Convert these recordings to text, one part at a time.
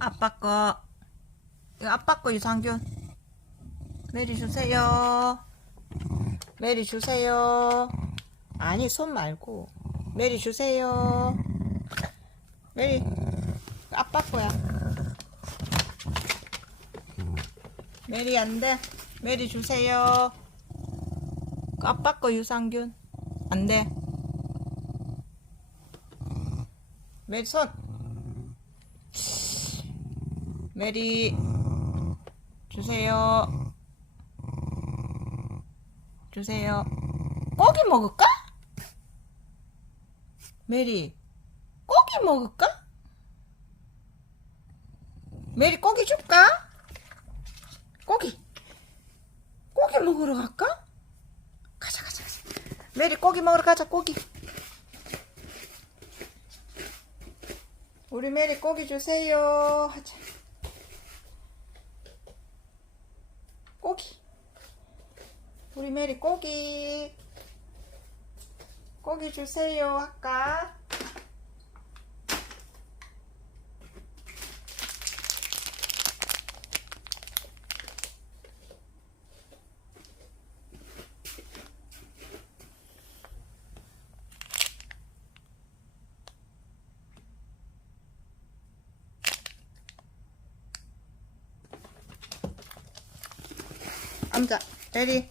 아빠 거. 아빠 거 유산균. 메리 주세요. 메리 주세요. 아니, 손 말고. 메리 주세요. 메리, 아빠 거야. 메리 안 돼. 메리 주세요. 그 아빠 거 유산균. 안 돼. 메리 손. 메리 주세요. 주세요. 고기 먹을까? 메리 고기 먹을까? 메리 고기 줄까? 고기 고기 먹으러 갈까? 가자 가자 가자. 메리 고기 먹으러 가자 고기. 우리 메리 고기 주세요. 하자. 고기. 우리 메리 고기. 고기 주세요. 할까? 앉아. 메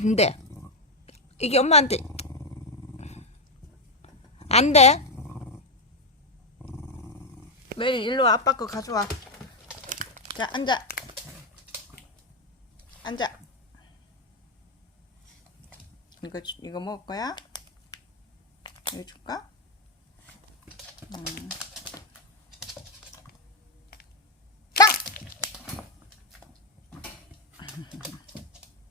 안 돼. 이게 엄마한테 안 돼. 메리 일로 아빠 거 가져와. 자 앉아. 앉아. 이거 이거 먹을 거야? 이거 줄까? 음. 빵!